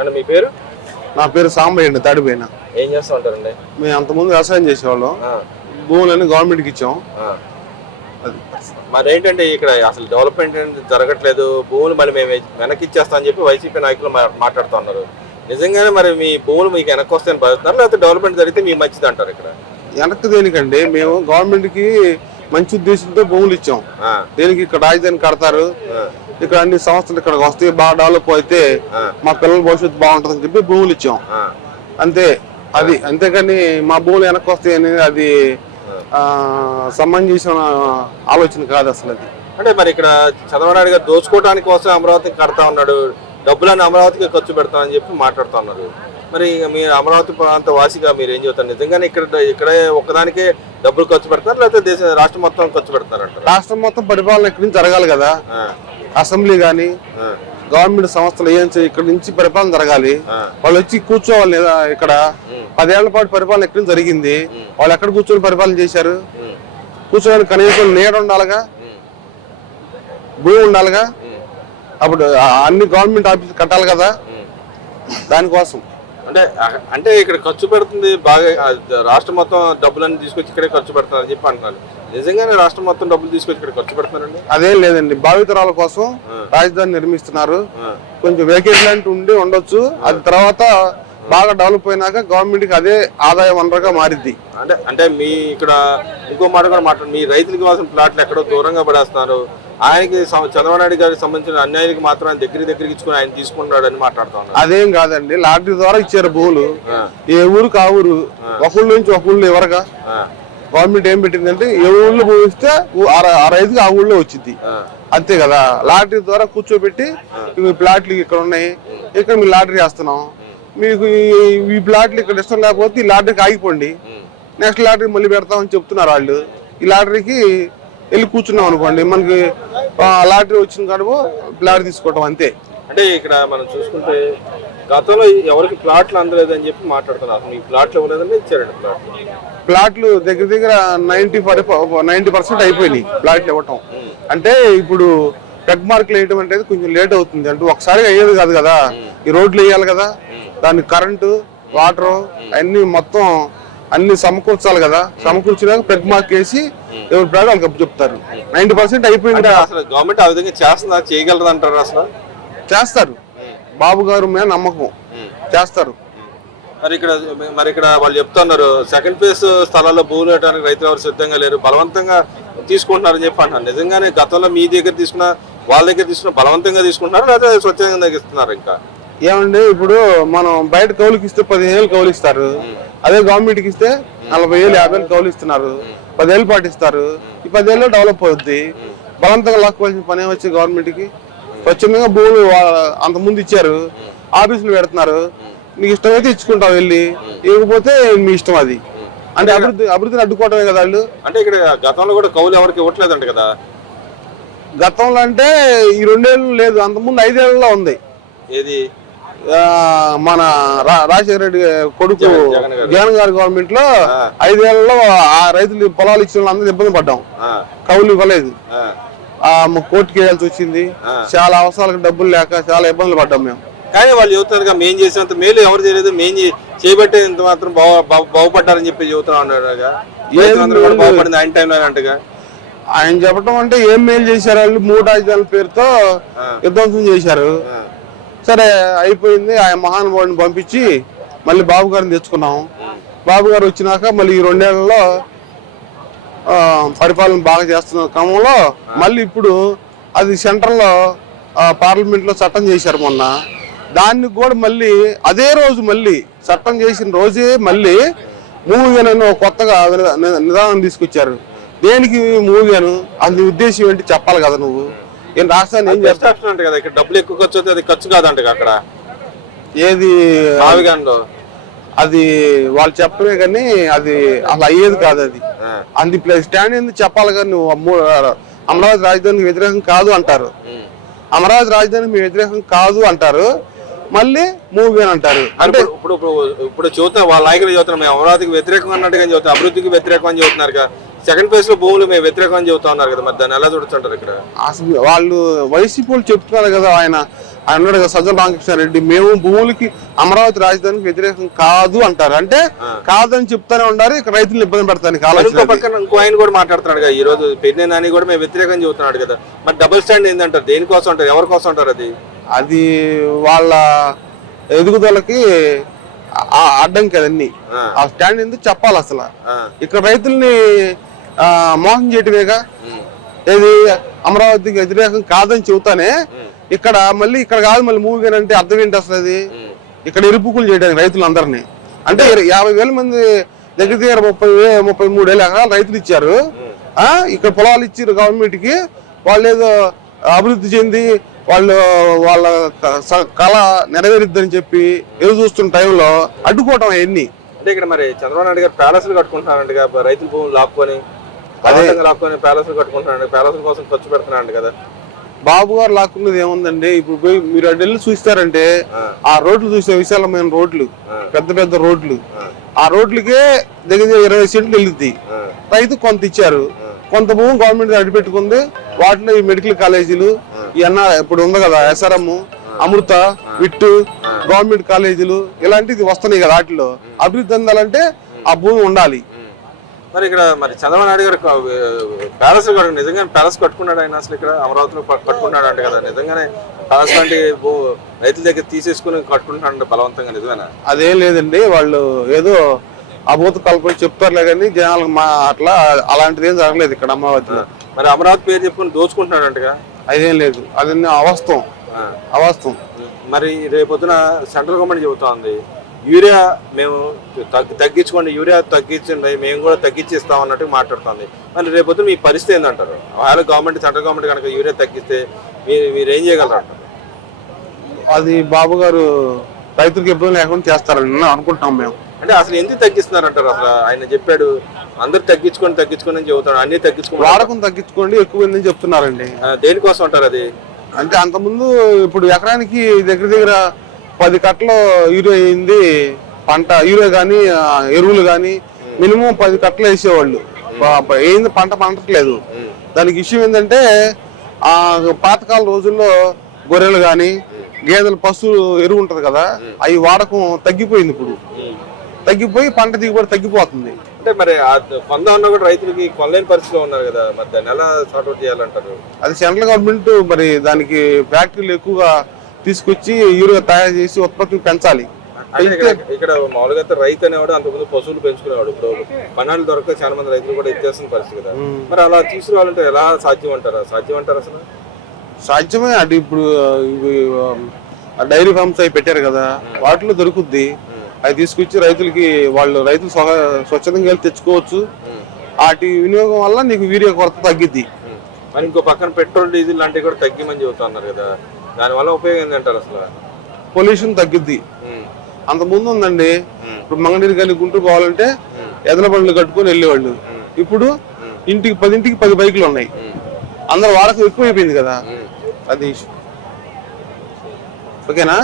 అండి మీ పేరు? నా పేరు సాంబయ్య అండి. తాడిపోయిన. ఏం చేస్తూ ఉంటారండి? మేము అంతకుముందు వ్యవసాయం చేసేవాళ్ళం. భూములన్నీ గవర్నమెంట్కి ఇచ్చాం. మరి ఏంటంటే ఇక్కడ అసలు డెవలప్మెంట్ జరగట్లేదు, భూములు మరి మేము వెనక్కి ఇచ్చేస్తా అని చెప్పి వైసీపీ నాయకులు మాట్లాడుతూ ఉన్నారు. నిజంగానే మరి మీ భూములు మీకు వెనక్కి వస్తాయని భావిస్తున్నారు, లేకపోతే డెవలప్మెంట్ జరిగితే మీ మంచిది అంటారు? ఇక్కడ వెనక్కి దేనికండి, మేము గవర్నమెంట్కి మంచి ఉద్దేశంతో భూములు ఇచ్చాం. దేనికి ఇక్కడ రాజధాని కడతారు, ఇక్కడ అన్ని సంస్థలు ఇక్కడికి వస్తే బాగా డెవలప్ అయితే మా పిల్లల భవిష్యత్తు బాగుంటుందని చెప్పి భూములు ఇచ్చాం అంతే. అది అంతేకాని మా భూములు వెనక్కి వస్తాయి అనేది అది సంబంధించిన ఆలోచన కాదు అసలు. అది అంటే మరి ఇక్కడ చంద్రబాబు నాయుడు గారు దోచుకోవడానికి కోసం అమరావతికి కడతా ఉన్నాడు, డబ్బులను అమరావతికి ఖర్చు పెడతామని చెప్పి మాట్లాడుతూ ఉన్నారు. మరి మీరు అమరావతి ప్రాంత వాసిగా మీరు ఏం చెబుతారు? నిజంగానే ఇక్కడే ఒక్కదానికే డబ్బులు ఖర్చు పెడతారు, లేకపోతే రాష్ట్రం మొత్తం ఖర్చు పెడతారంటారు? రాష్ట్రం మొత్తం పరిపాలన ఇక్కడి నుంచి జరగాలి కదా. అసెంబ్లీ గాని గవర్నమెంట్ సంస్థలు ఏం ఇక్కడి నుంచి పరిపాలన జరగాలి. వాళ్ళు వచ్చి కూర్చోవాలి లేదా? ఇక్కడ 10 ఏళ్ల పాటు పరిపాలన ఎక్కడి నుంచి జరిగింది, వాళ్ళు ఎక్కడ కూర్చొని పరిపాలన చేశారు? కూర్చోడానికి కనీసం నీడ ఉండాలిగా, భూమి ఉండాలిగా. అప్పుడు అన్ని గవర్నమెంట్ ఆఫీసులు కట్టాలి కదా. దానికోసం అంటే ఇక్కడ ఖర్చు పెడుతుంది బాగా, రాష్ట్రం మొత్తం డబ్బులన్నీ తీసుకొచ్చి ఇక్కడే ఖర్చు పెడతారని చెప్పి అంటున్నారు. నిజంగానే రాష్ట్రం మొత్తం డబ్బులు తీసుకొచ్చి ఇక్కడ ఖర్చు పెడతారండి? అదేం లేదండి, భావితరాల కోసం రాజధాని నిర్మిస్తున్నారు. కొంచెం వేకెంట్ ల్యాండ్ ఉండొచ్చు, అది తర్వాత బాగా డెవలప్ అయినాక గవర్నమెంట్ కి అదే ఆదాయ వనరుగా మారిద్ది. అంటే మీ ఇక్కడ ఇంకో మాట కూడా మాట్లాడు, మీ రైతులకు కావాల్సిన ప్లాట్లు ఎక్కడో దూరంగా పడేస్తున్నారు, ఆయనకి చంద్రబాబు నాయుడు గారికి సంబంధించిన అన్యాయానికి మాత్రం ఆయన దగ్గరికి ఇచ్చుకుని ఆయన తీసుకున్నాడు అని మాట్లాడుతా ఉన్నారు. అదేం కాదండి, లాటరీ ద్వారా ఇచ్చారు భూములు. ఏ ఊరికి ఆ ఊరు, ఒకళ్ళ నుంచి ఒకళ్ళు ఎవరుగా గవర్నమెంట్ ఏం పెట్టిందంటే ఏ ఊళ్ళో భూమి ఇస్తే ఆ రైతుకి ఆ ఊళ్ళో వచ్చింది అంతే కదా. లాటరీ ద్వారా కూర్చోబెట్టి ప్లాట్లు ఇక్కడ ఉన్నాయి, ఇక్కడ మీరు లాటరీ వేస్తున్నాం, మీకు ఈ ప్లాట్లు ఇక్కడ ఇష్టం లేకపోతే ఈ లాటరీకి ఆగిపోండి, నెక్స్ట్ లాటరీ మళ్ళీ పెడతామని చెప్తున్నారు వాళ్ళు. ఈ లాటరీకి వెళ్ళి కూర్చున్నాం అనుకోండి, మనకి లాటరీ వచ్చిన కాడము ప్లాట్ తీసుకోవటం అంతే. అంటే ఇక్కడ మనం చూసుకుంటే గతంలో ఎవరికి ప్లాట్లు అందలేదని చెప్పి మాట్లాడుతున్నారు, మీ ప్లాట్లు ఇవ్వలేదని ఇచ్చారండి. ప్లాట్లు దగ్గర 90% అయిపోయినాయి ప్లాట్లు ఇవ్వటం. అంటే ఇప్పుడు పెగ్ మార్కులు వేయడం అంటే కొంచెం లేట్ అవుతుంది, అంటే ఒకసారిగా అయ్యేది కాదు కదా. ఈ రోడ్లు వేయాలి కదా, దానికి కరెంటు వాటర్ అన్ని మొత్తం అన్ని సమకూర్చాలి కదా. సమకూర్చినాక పెగ్ మార్క్ వేసి ఎవరి ప్లాట్ వాళ్ళకి అప్పు చెప్తారు. 90% అయిపోయింది. అసలు గవర్నమెంట్ ఆ విధంగా చేస్తుందా, చేయగలదు అంటారు? అసలు చేస్తారు, బాబు గారు మీద నమ్మకం, చేస్తారు. మరి ఇక్కడ వాళ్ళు చెప్తున్నారు సెకండ్ ఫేజ్ స్థలాల్లో భూములు వేయడానికి రైతులు ఎవరు సిద్ధంగా లేరు, బలవంతంగా తీసుకుంటున్నారని చెప్పి అంటున్నారు. నిజంగానే గతంలో మీ దగ్గర తీసుకున్న వాళ్ళ దగ్గర తీసుకున్న బలవంతంగా తీసుకుంటున్నారు, లేదా స్వచ్ఛందంగా ఇస్తున్నారు? ఇంకా ఏమండి, ఇప్పుడు మనం బయట కౌలుకి ఇస్తే 15,000 కౌలు ఇస్తారు, అదే గవర్నమెంట్కి ఇస్తే 40,000 50,000 కౌలు ఇస్తున్నారు. 10 ఏళ్ళు పాటిస్తారు, ఈ 10 ఏళ్ళు డెవలప్ అవుద్ది. బలవంతంగా లాక్కోవాల్సిన పని వచ్చి గవర్నమెంట్కి స్వచ్ఛందంగా భూములు అంతకుముందు ఇచ్చారు, ఆఫీసులు పెడుతున్నారు. నీకు ఇష్టమైతే ఇచ్చుకుంటావు వెళ్ళి, ఇవ్వకపోతే మీ ఇష్టం. అది అంటే అభివృద్ధిని అడ్డుకోవటమే కదా వాళ్ళు. అంటే ఇక్కడ గతంలో కూడా కౌలు ఎవరికి ఇవ్వట్లేదంట కదా. గతంలో అంటే ఈ 2 ఏళ్ళు లేదు, అంతకుముందు 5 ఏళ్లలో ఉంది. ఏది మన రాజశేఖర రెడ్డి కొడుకు జగన్ గారి గవర్నమెంట్ లో 5 ఏళ్లలో ఆ రైతులు పొలాలు ఇచ్చిన అందరూ ఇబ్బంది పడ్డాం, కౌలు ఇవ్వలేదు, కోర్టుకి వేయాల్సి వచ్చింది. చాలా అవసరాలకు డబ్బులు లేక చాలా ఇబ్బందులు పడ్డాం మేము. కానీ వాళ్ళు చెబుతారుగా మేము చేసినంత మేలు ఎవరు చేయలేదు, మేము చేయబట్టేంత మాత్రం బాగుపడ్డారని చెప్పి చెబుతా ఉన్నాడుగా. బాగుపడింది ఆయన టైంలో అంటగా. ఆయన చెప్పడం అంటే ఏం మేలు చేశారు వాళ్ళు? 3 రాజధానుల పేరుతో విధ్వంసం చేశారు. సరే అయిపోయింది, ఆయన మహానుభావుడిని పంపించి మళ్ళీ బాబు గారిని తెచ్చుకున్నాం. బాబు గారు వచ్చినాక మళ్ళీ ఈ 2 ఏళ్లలో పరిపాలన బాగా చేస్తున్న క్రమంలో మళ్ళీ ఇప్పుడు అది సెంట్రల్లో పార్లమెంట్ లో చట్టం చేశారు మొన్న. దాన్ని కూడా మళ్ళీ అదే రోజు మళ్ళీ చట్టం చేసిన రోజే మళ్ళీ మూవ్గాను కొత్తగా నిదానం తీసుకొచ్చారు. దేనికి మూవ్గాను? అది ఉద్దేశం ఏంటి చెప్పాలి కదా నువ్వు. ఏం రాష్ట్రాన్ని ఏం చేస్తానంట కదా, ఇక్కడ డబ్బులు ఎక్కువ ఖర్చు అవుతుంది, అది ఖర్చు కాదంట అక్కడ. ఏది అది వాళ్ళు చెప్పమే కానీ అది అసలు అయ్యేది కాదు. అది అంది స్టాండ్ ఎందుకు చెప్పాలి కానీ నువ్వు అమరావతి రాజధానికి వ్యతిరేకం కాదు అంటారు, అమరావతి రాజధానికి వ్యతిరేకం కాదు అంటారు, మళ్ళీ మూవీ అని అంటారు. అంటే ఇప్పుడు చూద్దాం వాళ్ళ నాయకులు చదువుతున్నాం మేము అమరావతికి వ్యతిరేకం అన్నట్టుగా చదువుతాం, అభివృద్ధికి వ్యతిరేకం అని చెబుతున్నారు కదా. సెకండ్ ఫేజ్ లో భూములు మేము వ్యతిరేకం అని చెబుతా ఉన్నారు కదా, మరి దాన్ని ఎలా చూడొచ్చు అంటారు? ఇక్కడ అసలు వాళ్ళు వైసీపీ వాళ్ళు చెప్తున్నారు కదా, ఆయన ఆయన ఉన్నాడు కదా సజ్జల రామకృష్ణారెడ్డి, మేము భూములకి అమరావతి రాజధానికి వ్యతిరేకం కాదు అంటారు. అంటే కాదని చెప్తానే ఉండాలి, ఇక్కడ రైతులు ఇబ్బంది పెడతానికి ఇంకో పక్కన ఇంకో ఆయన కూడా మాట్లాడుతున్నాడు కదా ఈ రోజు, పెద్ద నాని కూడా మేము వ్యతిరేకం చెబుతున్నాడు కదా. మరి డబుల్ స్టాండ్ ఏంటంటారు, దేనికోసం అంటారు, ఎవరి కోసం అంటారు? అది వాళ్ళ ఎదుగుదలకి అడ్డం కదన్నీ. ఆ స్టాండ్ ఎందుకు చెప్పాలి అసలు? ఇక్కడ రైతుల్ని మోసం చేయటమేగా. ఏది అమరావతికి వ్యతిరేకం కాదని చెబుతానే ఇక్కడ మళ్ళీ ఇక్కడ కాదు మళ్ళీ మూవీ అంటే అర్థం ఏంటి అసలు? అది ఇక్కడ ఇరుపుకులు చేయడానికి రైతులందరినీ. అంటే 50,000 మంది దగ్గర దగ్గర 33,000 ఎకరాలు రైతులు ఇచ్చారు. ఇక్కడ పొలాలు ఇచ్చారు గవర్నమెంట్ కి. వాళ్ళు ఏదో అభివృద్ధి చెంది వాళ్ళ కళ నెరవేరుద్దని చెప్పి ఎదురు చూస్తున్న టైంలో అడ్డుకోవటం అవన్నీ. అంటే ఇక్కడ మరి చంద్రబాబు నాయుడు గారు ప్యాలెస్లు కట్టుకుంటున్నారంట, రైతుల భూములు లాక్కొని లాక్కొని ప్యాలెస్లు కట్టుకుంటున్నాడు, ప్యాలెస్ల కోసం ఖర్చు పెడుతున్నాడు కదా. బాబు గారు లాక్కున్నది ఏముందండి? ఇప్పుడు పోయి మీరు అటు వెళ్ళి చూస్తారంటే ఆ రోడ్లు చూసే విశాలమైన రోడ్లు, పెద్ద పెద్ద రోడ్లు, ఆ రోడ్లకే దగ్గర 20 సెంట్లు వెళ్ళిద్ది. రైతు కొంత ఇచ్చారు, కొంత భూమి గవర్నమెంట్ అడిపెట్టుకుంది. వాటిలో ఈ మెడికల్ కాలేజీలు ఇవన్న ఇప్పుడు ఉంది కదా, SRM, అమృత, విట్టు, గవర్నమెంట్ కాలేజీలు ఇలాంటివి వస్తున్నాయి కదా. వాటిలో అభివృద్ధి చెందాలంటే ఆ భూమి ఉండాలి. మరి ఇక్కడ మరి చంద్రబాబు నాయుడు గారు ప్యాలెస్ నిజంగా ప్యాలెస్ కట్టుకున్నాడు ఆయన, అసలు ఇక్కడ అమరావతిలో కట్టుకున్నాడు అంటే కదా, నిజంగానే ప్యాలెస్ లాంటి రైతుల దగ్గర తీసేసుకుని కట్టుకుంటున్నాడు బలవంతంగా, నిజమేనా? అదేం లేదండి, వాళ్ళు ఏదో అభూత కల్పన చెప్తారులే కానీ జనాలకు అట్లా అలాంటిది ఏం జరగలేదు ఇక్కడ అమరావతిలో. మరి అమరావతి పేరు చెప్పుకుని దోచుకుంటున్నాడు అంటగా? అదేం లేదు, అది అవాస్తవం. మరి రేపొద్దున సెంట్రల్ గవర్నమెంట్ చెబుతా ఉంది యూరియా మేము తగ్గించుకోండి, యూరియా తగ్గించండి, మేము కూడా తగ్గించిస్తాం అన్నట్టు మాట్లాడుతుంది. మరి రేపొద్దు మీ పరిస్థితి ఏంటంటారు? ఒకవేళ సెంట్రల్ గవర్నమెంట్ కనుక యూరియా తగ్గిస్తే మీరు ఏం చేయగలరు అంటారు? అది బాబు గారు రైతులకు ఇబ్బంది లేకుండా చేస్తారని అనుకుంటున్నాం మేము. అంటే అసలు ఎందుకు తగ్గిస్తున్నారు అంటారు? అసలు ఆయన చెప్పాడు అందరు తగ్గించుకొని అని చెబుతాడు, అన్ని తగ్గించుకోండి, వాడకం తగ్గించుకోండి, ఎక్కువ చెప్తున్నారండి. దేనికోసం అంటారు అది? అంటే అంతకుముందు ఇప్పుడు ఎకరానికి దగ్గర 10 కట్టలు యూరియా అయింది పంట, యూరియా కానీ ఎరువులు కానీ మినిమం 10 కట్టలు వేసేవాళ్ళు. ఏంది పంట పండట్లేదు. దానికి విషయం ఏంటంటే ఆ పాతకాల రోజుల్లో గొర్రెలు కానీ గేదెలు పశువులు ఎరువు ఉంటది కదా, అవి వాడకం తగ్గిపోయింది. ఇప్పుడు తగ్గిపోయి పంట దిగుబడి తగ్గిపోతుంది. అంటే మరి కొందామన్నా కూడా రైతులకి కొనలేని పరిస్థితిలో ఉన్నారు కదా, మరి దాన్ని ఎలా సార్ట్ అవుట్ చేయాలంటారు? అది సెంట్రల్ గవర్నమెంట్ మరి దానికి ఫ్యాక్టరీలు ఎక్కువగా తీసుకొచ్చి యూరియా తయారు చేసి ఉత్పత్తిని పెంచాలి. ఇక్కడ మామూలుగా రైతు అనేవాడు అంతకుముందు పశువులు పెంచుకునేవాడు, ఇప్పుడు పన్నాలు దొరక చాలా మంది రైతులు కూడా ఇచ్చేస్తున్న పరిస్థితి కదా. మరి అలా తీసుకురావాలంటే ఎలా సాధ్యం అంటారు అసలు? సాధ్యమే. అంటే ఇప్పుడు డైరీ ఫార్మ్స్ అవి పెట్టారు కదా, వాటిలో దొరుకుద్ది. అవి తీసుకొచ్చి రైతులు స్వచ్ఛందంగా వెళ్ళి తెచ్చుకోవచ్చు. వాటి వినియోగం వల్ల నీకు యూరియా కొరత తగ్గిద్ది. మరి ఇంకో పక్కన పెట్రోల్ డీజిల్ లాంటివి కూడా తగ్గిమని చెబుతున్నారు కదా, దానివల్ల ఉపయోగం ఏంటంటారు? అసలు పొల్యూషన్ తగ్గిద్ది. అంత ముందు ఉందండి, ఇప్పుడు మంగళగిరి కానీ గుంటూరు పోవాలంటే ఎదల బండ్లు కట్టుకొని వెళ్ళేవాళ్ళు. ఇప్పుడు 10 బైకులు ఉన్నాయి. అందరు వాడకం ఎక్కువైపోయింది కదా, అది ఓకేనా?